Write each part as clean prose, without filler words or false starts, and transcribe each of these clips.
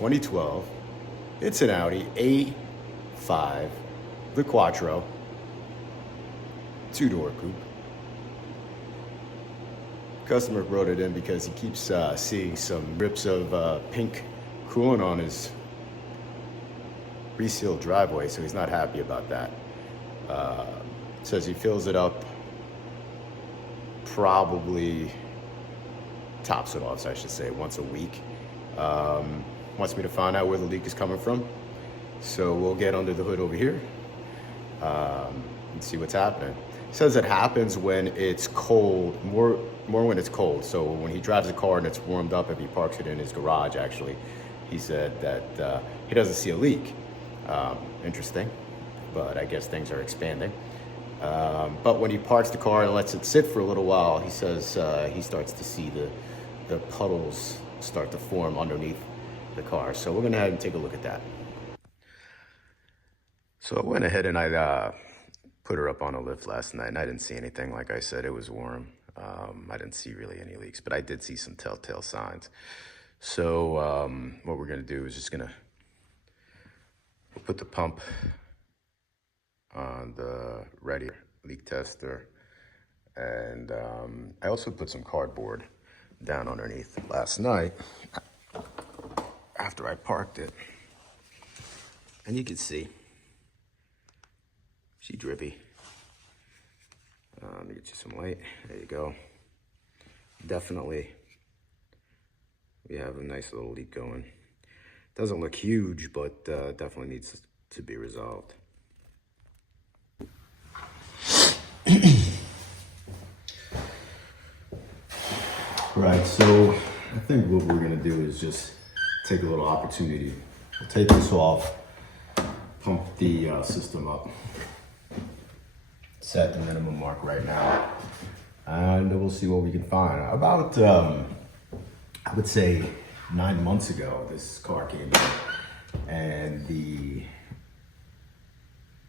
2012. It's an Audi A5, the Quattro, two-door coupe. Customer wrote it in because he keeps seeing some rips of pink coolant on his resealed driveway, so he's not happy about that. Says he fills it up, probably tops it off, I should say, once a week. Wants me to find out where the leak is coming from. So we'll get under the hood over here and see what's happening. Says it happens when it's cold, more when it's cold. So when he drives a car and it's warmed up, if he parks it in his garage, actually, he said that he doesn't see a leak. Interesting, but I guess things are expanding. But when he parks the car and lets it sit for a little while, he says he starts to see the puddles start to form underneath the car. So we're gonna head and take a look at that. So I went ahead and I put her up on a lift last night, and I didn't see anything. Like I said, it was warm. I didn't see really any leaks, but I did see some telltale signs. So what we're gonna do is just we'll put the pump on the ready leak tester, and I also put some cardboard down underneath last night after I parked it, and you can see she drippy. Let me get you some light. There you go. Definitely we have a nice little leak going. Doesn't look huge, but definitely needs to be resolved. Right, so I think what we're gonna do is just take a little opportunity. We'll take this off, pump the system up, set the minimum mark right now, and we'll see what we can find. About, I would say 9 months ago, this car came in and the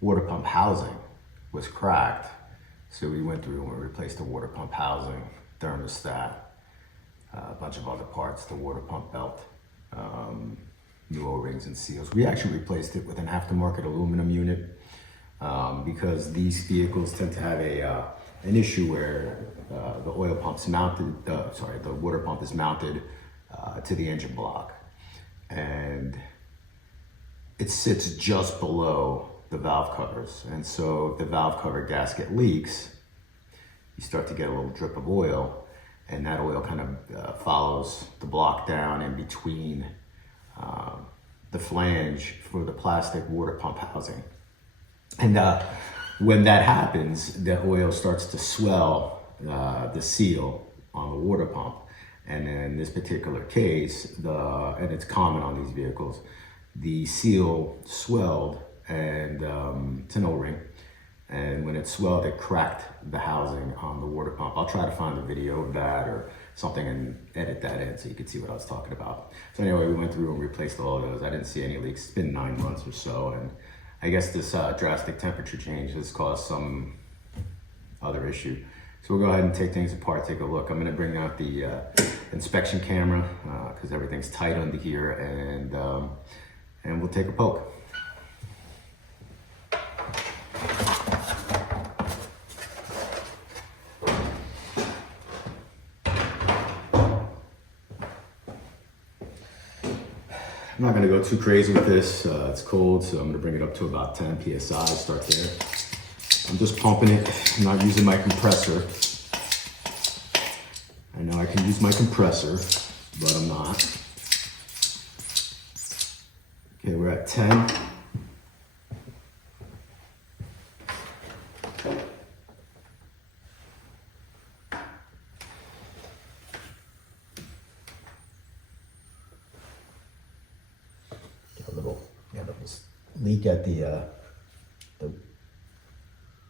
water pump housing was cracked. So we went through and we replaced the water pump housing, thermostat, a bunch of other parts, the water pump belt, new O-rings and seals. We actually replaced it with an aftermarket aluminum unit because these vehicles tend to have an issue where the oil pump's mounted, the water pump is mounted to the engine block, and it sits just below the valve covers. And so if the valve cover gasket leaks, you start to get a little drip of oil, and that oil kind of follows the block down in between the flange for the plastic water pump housing. And when that happens, the oil starts to swell the seal on the water pump. And in this particular case, and it's common on these vehicles, the seal swelled, and it's an O-ring. And when it swelled, it cracked the housing on the water pump. I'll try to find a video of that or something and edit that in so you can see what I was talking about. So anyway, we went through and replaced all of those. I didn't see any leaks. It's been 9 months or so, and I guess this drastic temperature change has caused some other issue. So we'll go ahead and take things apart, take a look. I'm gonna bring out the inspection camera because everything's tight under here, and we'll take a poke. I'm not gonna go too crazy with this. It's cold, so I'm gonna bring it up to about 10 PSI, start there. I'm just pumping it. I'm not using my compressor. I know I can use my compressor, but I'm not. Okay, we're at 10. Got a little leak at the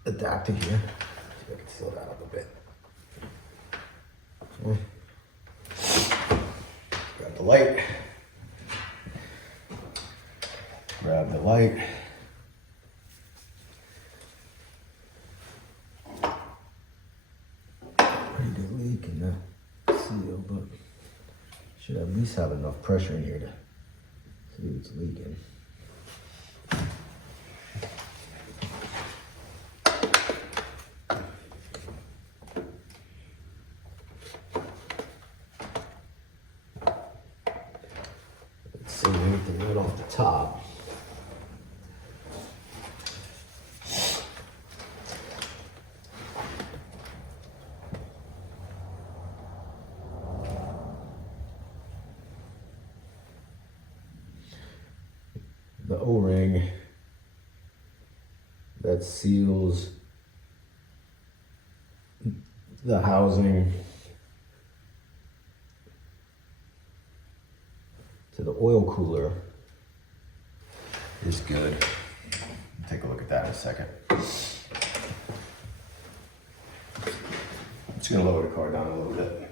adapter here. See if I can seal that up a bit. Okay. Grab the light. Grab the light. Pretty good leak in the seal, but should at least have enough pressure in here to Maybe it's leaking. Let's see anything right off the top. The O-ring that seals the housing to the oil cooler is good. Take a look at that in a second. I'm just gonna lower the car down a little bit.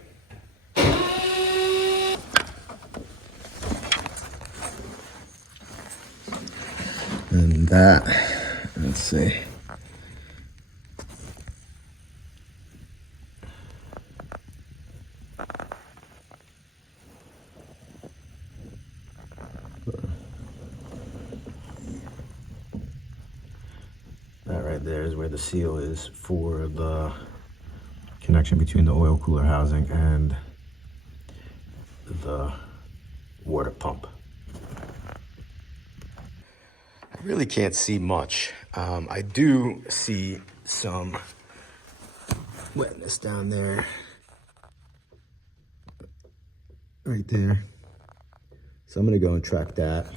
And that, let's see. That right there is where the seal is for the connection between the oil cooler housing and the water pump. I really can't see much. I do see some wetness down there, right there. So I'm gonna go and track that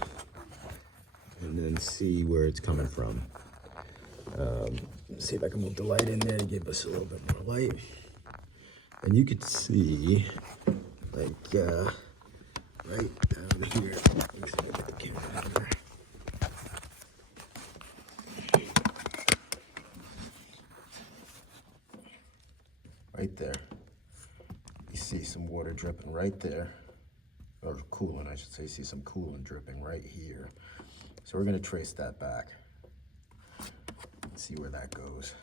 and then see where it's coming from. See if I can move the light in there to give us a little bit more light. And you could see, like, right down here. Let me see if I get the camera down there. Right there. You see some water dripping right there. Or coolant, I should say. You see some coolant dripping right here. So we're gonna trace that back. See where that goes.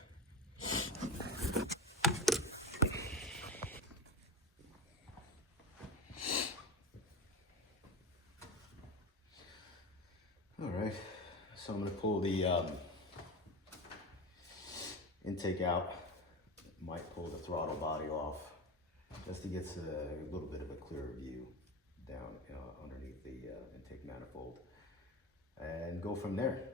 All right, so I'm gonna pull the intake out. Might pull the throttle body off just to get a little bit of a clearer view down underneath the intake manifold, and go from there.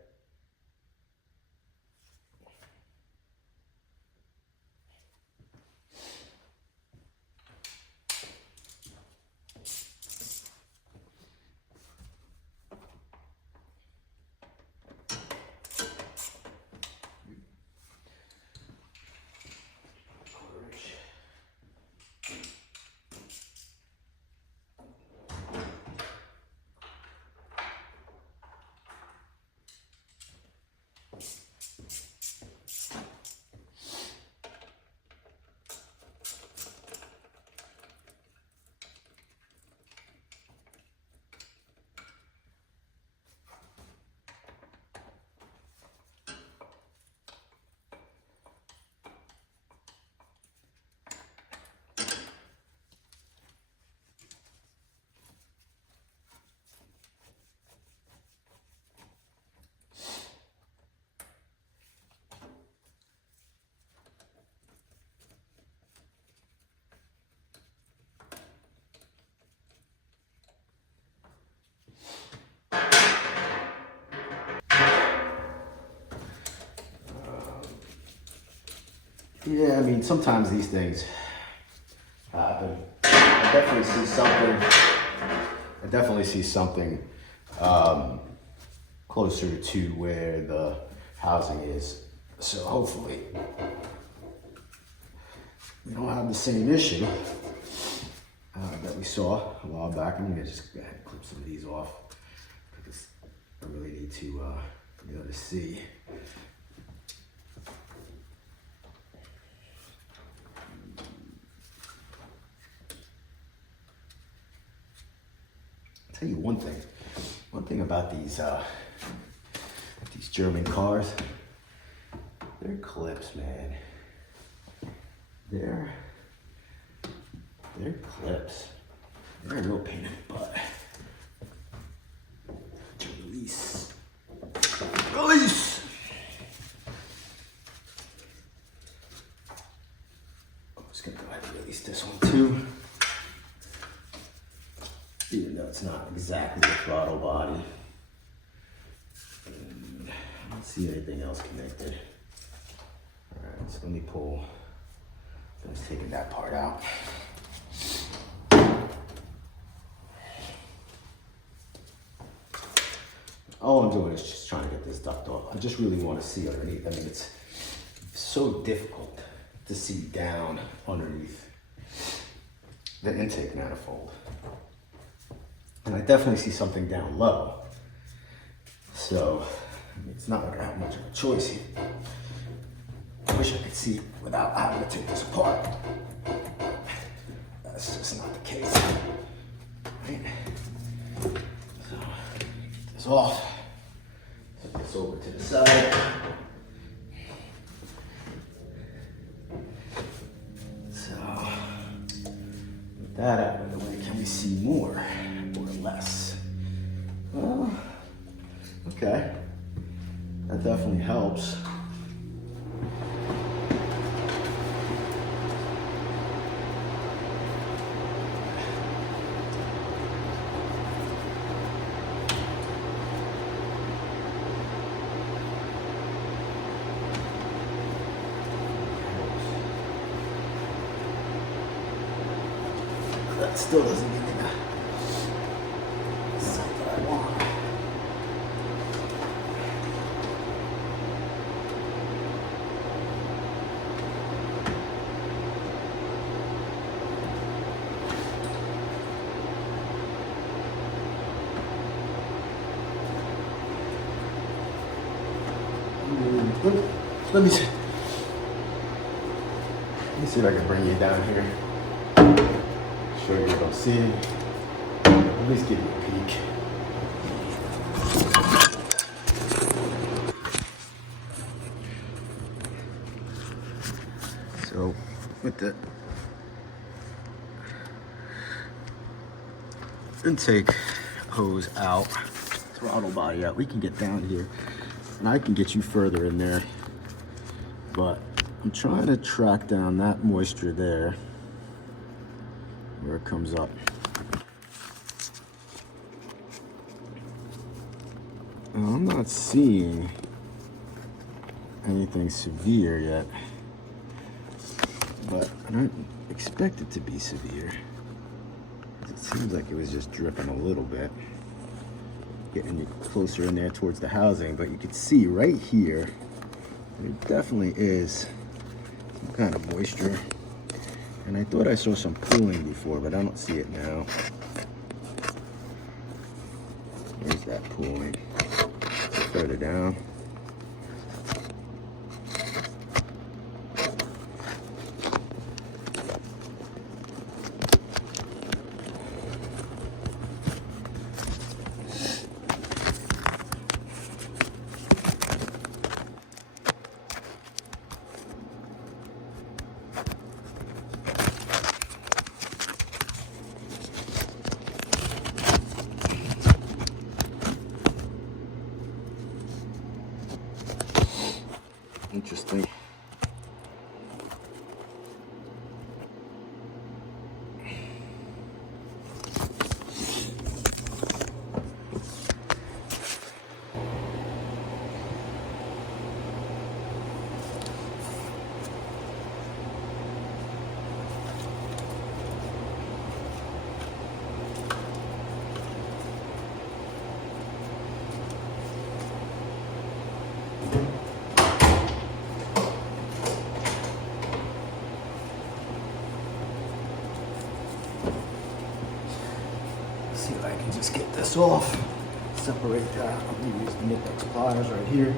Yeah, I mean, sometimes these things happen. I definitely see something closer to where the housing is. So hopefully we don't have the same issue that we saw a while back. I'm gonna just go ahead and clip some of these off because I really need to be able to see. Tell you one thing about these German cars, they're clips, man. They're clips. They're a real pain in the butt. Release. Release! I'm just gonna go ahead and release this one too. Even though it's not exactly the throttle body. And I don't see anything else connected. Alright, so let me pull. I'm just taking that part out. All I'm doing is just trying to get this duct off. I just really want to see underneath. I mean, it's so difficult to see down underneath the intake manifold. And I definitely see something down low. So, I mean, it's not like I have much of a choice here. I wish I could see without having to take this apart. That's just not the case. Right? So, get this off. Put this over to the side. So, with that out of the way, can we see more or less? Well, okay. That definitely helps. That still doesn't give me the sight that I want. Let me see. Let me see if I can bring you down here. Sure you don't see it. At least give you a peek. So with the intake hose out, throttle body out, we can get down here and I can get you further in there, but I'm trying to track down that moisture there where it comes up. Now, I'm not seeing anything severe yet, but I don't expect it to be severe. It seems like it was just dripping a little bit, getting you closer in there towards the housing, but you can see right here, there definitely is some kind of moisture. And I thought I saw some pooling before, but I don't see it now. There's that pooling. Further down. Interesting. See if I can just get this off, separate that. I'm gonna use the Nipex pliers right here.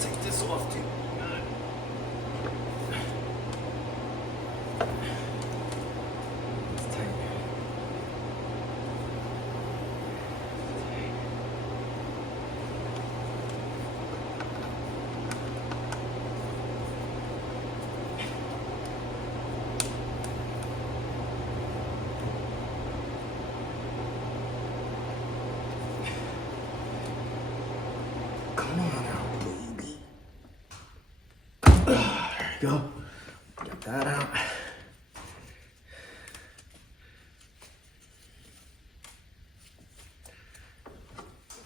Take this off too. we go. Get that out.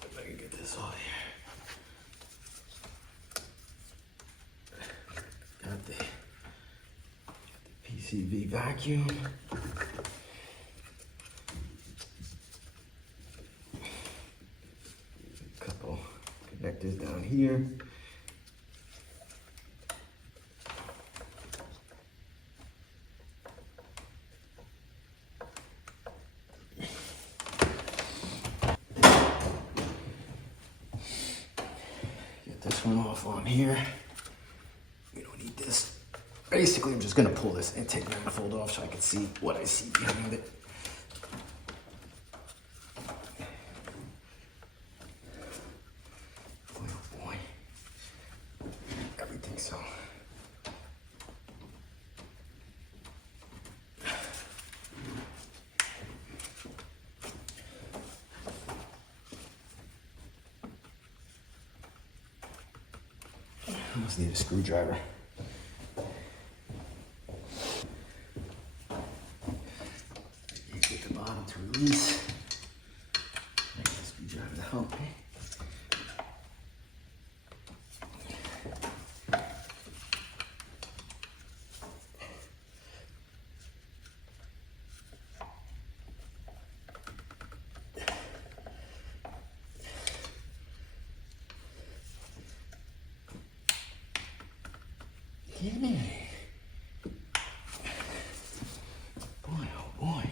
If I can get this off here. Got the PCV vacuum. Couple connectors down here. Get this one off on here. We don't need this. Basically, I'm just gonna pull this intake manifold off so I can see what I see behind it. Boy, oh boy. Everything's so. I almost need a screwdriver. Get the bottom to release. I got a screwdriver to help me. Yeah. Boy, oh boy.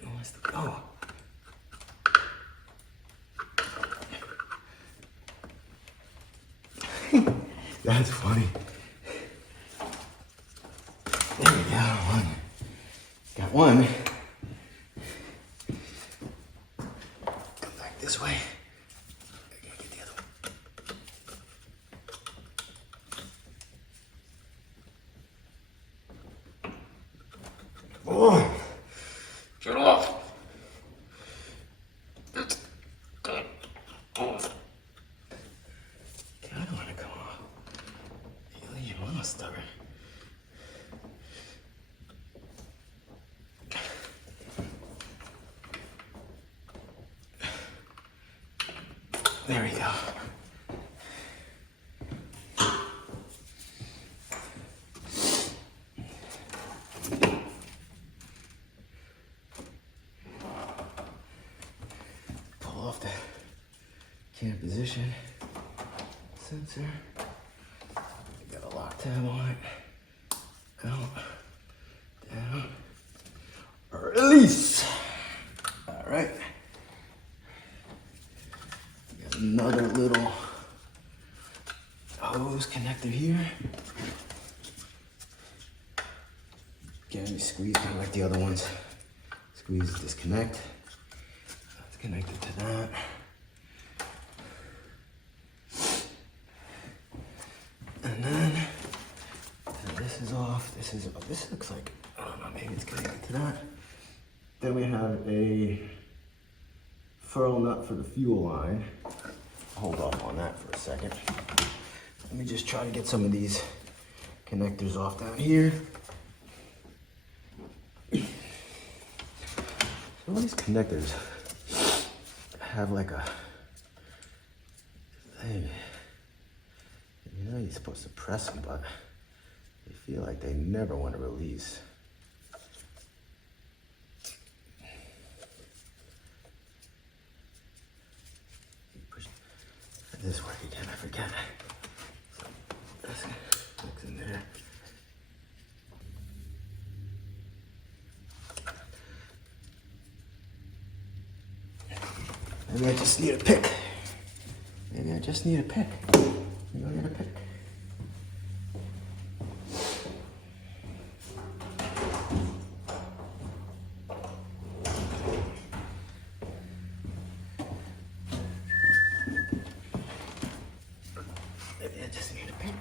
It wants to go. That's funny. There we go, one. Got one. Come back this way. I gotta get the other one. Boy, get off. Get off. I don't want to come off. You want to stubborn. There we go. Pull off the cam position sensor. Got a lock tab on it. Out, down, release. All right. Got another little hose connector here. Again, you squeeze kind of like the other ones. Squeeze, disconnect. That's connected to that. And then this is off. This looks like, I don't know, maybe it's connected to that. Then we have a furl nut for the fuel line. Hold off on that for a second. Let me just try to get some of these connectors off down here. Some of these connectors have like a thing. You know you're supposed to press them, but they feel like they never want to release. This work again, I forget. So this hooks in there. Maybe I just need a pick. Maybe I just need a pick. Maybe I get a pick. Maybe I just need a pick.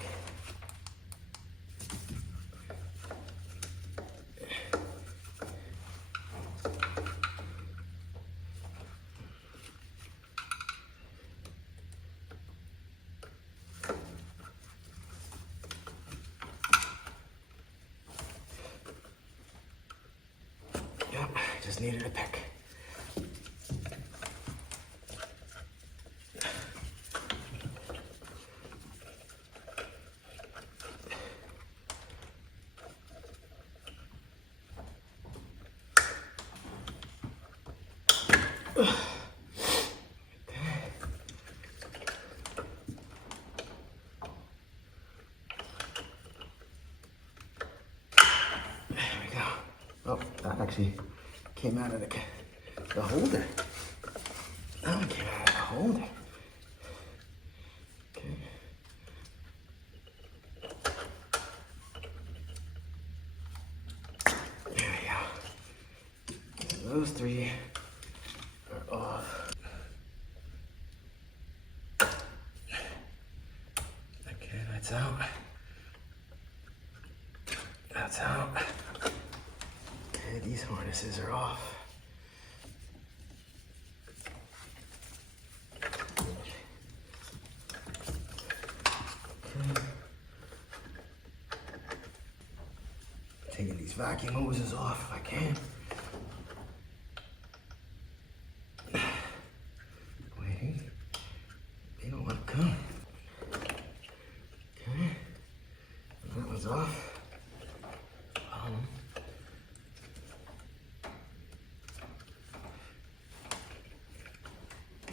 just needed a pick. Oh, that actually came out of the holder. That came out of the holder. Okay. There we go. So those three are off. Okay, that's out. That's out. Okay, these harnesses are off. Okay. Taking these vacuum hoses off if I can. Waiting. They don't want to come. Okay. That one's off.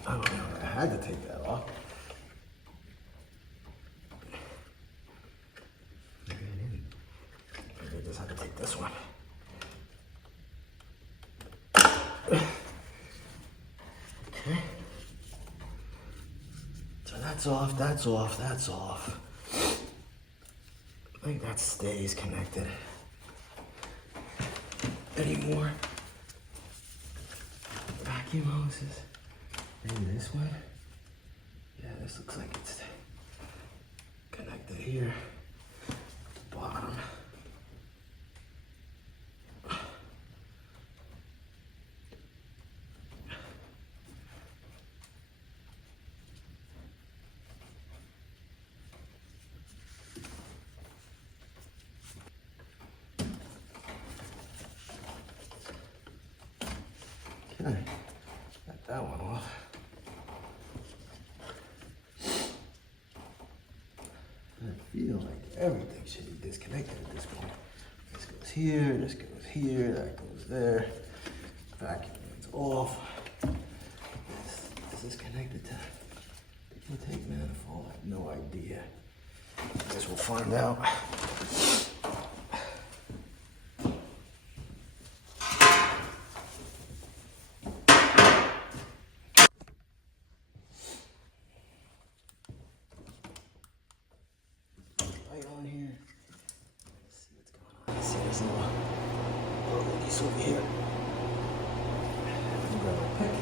I don't know, I had to take that off. Maybe I just had to take this one. Okay. So that's off, that's off, that's off. I think that stays connected. Any more vacuum hoses? Maybe this one? Yeah, this looks like it's connected here at the bottom. Okay, got that one off. I feel like everything should be disconnected at this point. This goes here, this goes here, that goes there. Vacuum is off. This is connected to the intake manifold. I have no idea. I guess we'll find out. On here. Let's see what's going on. Let's see this little release over here. I'm grab my pick.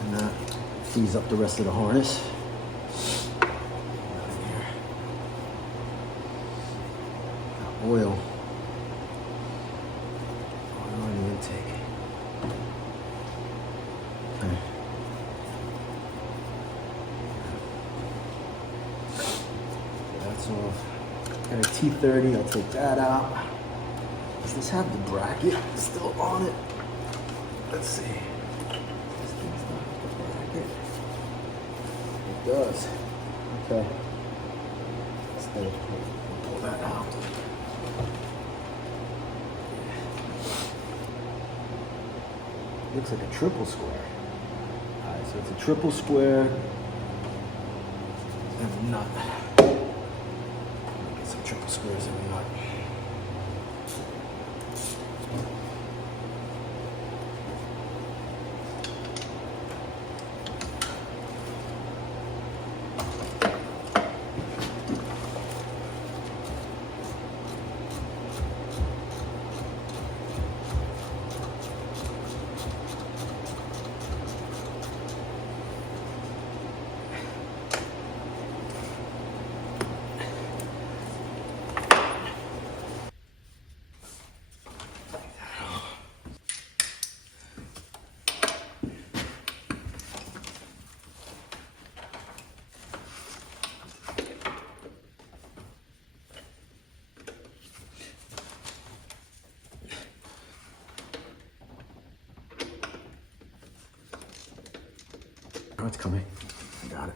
And that frees up the rest of the harness. Oil. Got a T30, I'll take that out. Does this have the bracket still on it? Let's see. This thing's not the bracket. It does. Okay. Let's pull that out. Looks like a triple square. Alright, so it's a triple square and a nut. Get some triple squares in a nut. it's coming. I got it.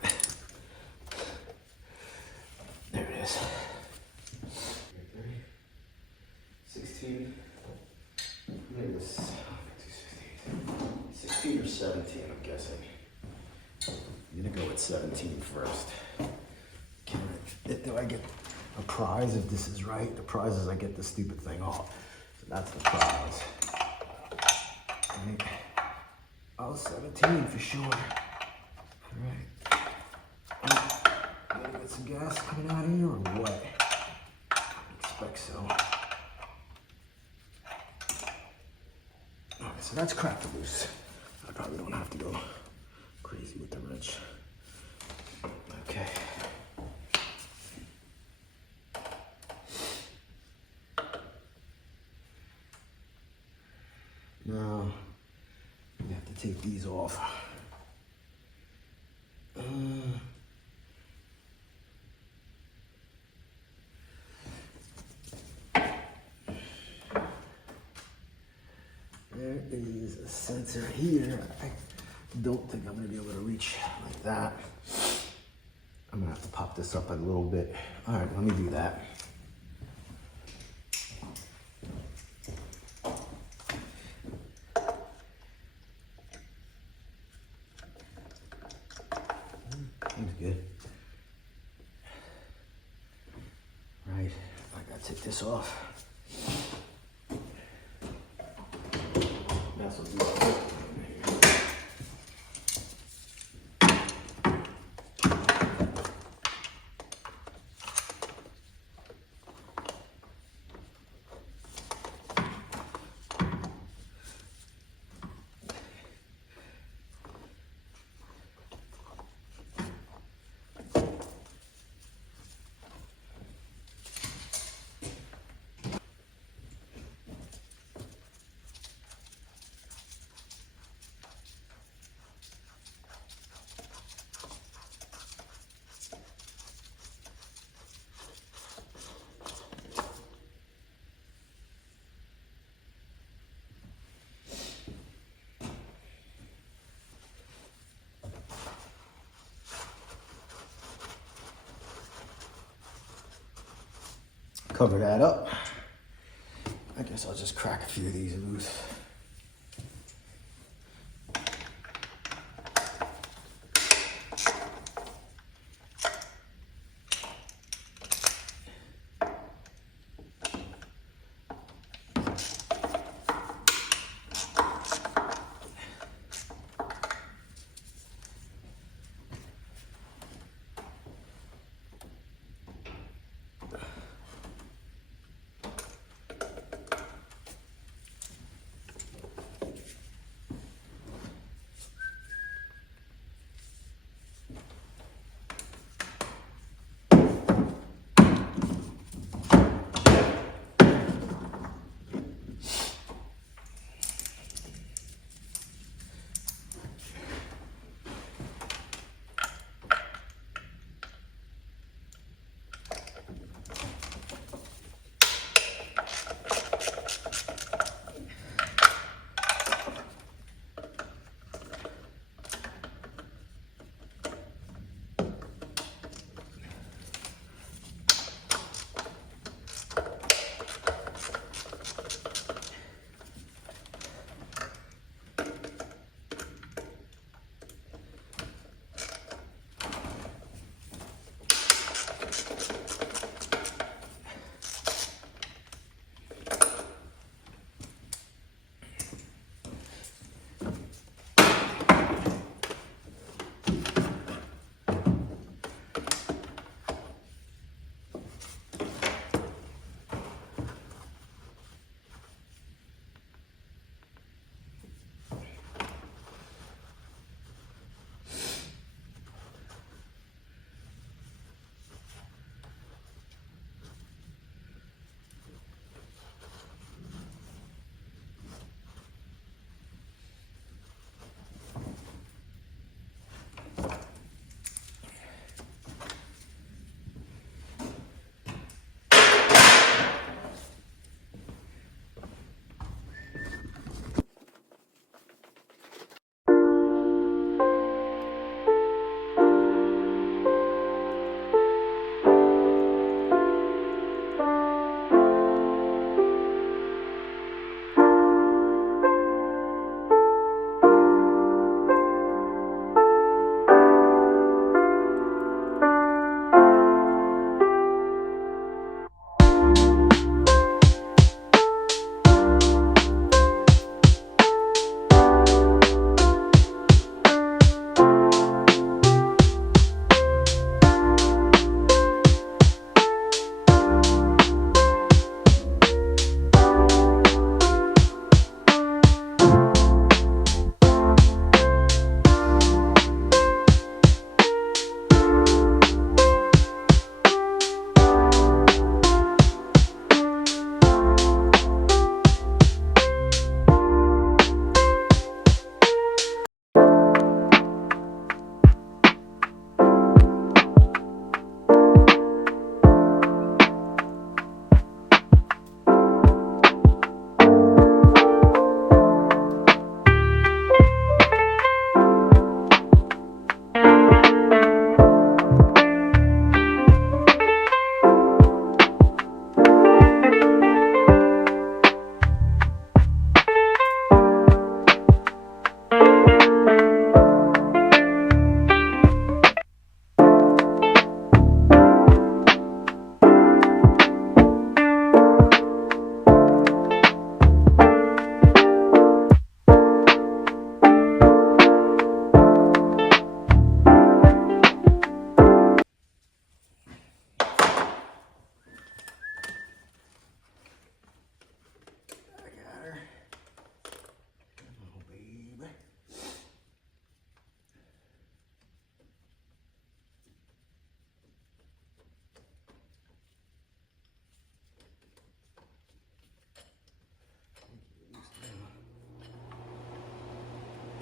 There it is. 16. Maybe it was 16 or 17, I'm guessing. I'm gonna go with 17 first. Do I get a prize if this is right? The prize is I get this stupid thing off. So that's the prize. Right. Oh, 17 for sure. All right. Maybe get some gas coming out of here or what? I expect so. All right, so that's cracked loose. I probably don't have to go crazy with the wrench. Okay. Now, we have to take these off. There is a sensor here. I don't think I'm gonna be able to reach like that. I'm gonna have to pop this up a little bit. All right, let me do that. Seems good. Right, I gotta take this off. That's what we do. Cover that up. I guess I'll just crack a few of these loose.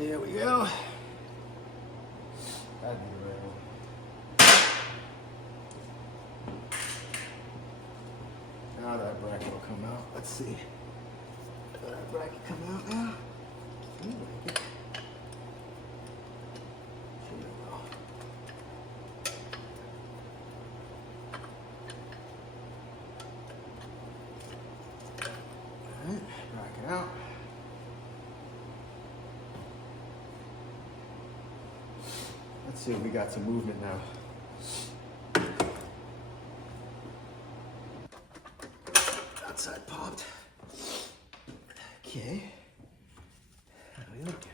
There we go. That'd be the right one. Now that bracket will come out. Let's see. Does that bracket come out now? Seems like it. Here we go. Alright, bracket out. Let's see, we got some movement now. Outside popped. Okay. How we looking?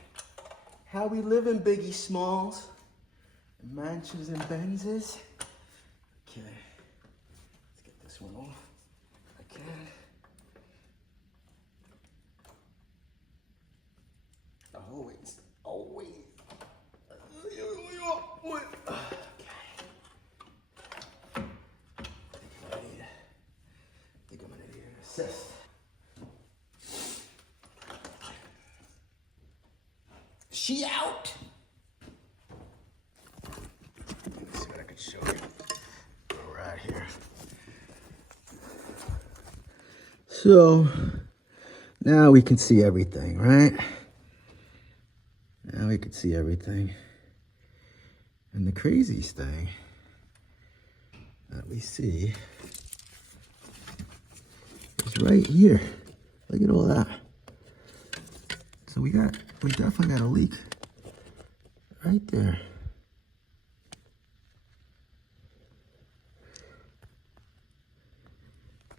How we living, Biggie Smalls? Mansions and Benzes. Okay. Let's get this one off. Okay. Always. Think I'm gonna need an assist. She out. Let me see what I can show you. Right here. So now we can see everything, right? Now we can see everything. And the craziest thing that we see is right here. Look at all that. So we definitely got a leak right there.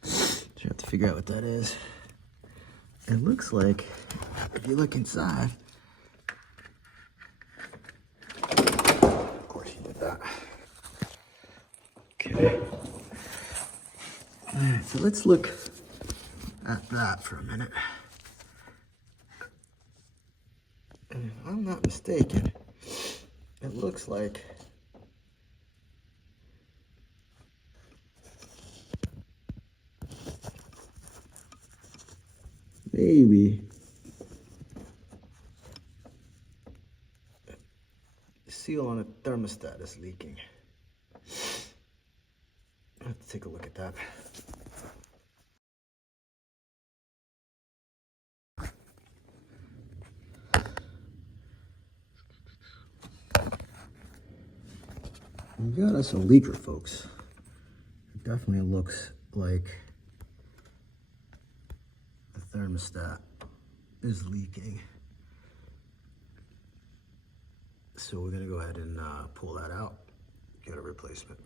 So you have to figure out what that is. It looks like, if you look inside, of course you did that. Okay. All right, so let's look at that for a minute. And if I'm not mistaken, it looks like maybe the seal on the thermostat is leaking. I have to take a look at that. We got us a leaker, folks. It definitely looks like the thermostat is leaking. So we're gonna go ahead and pull that out, get a replacement.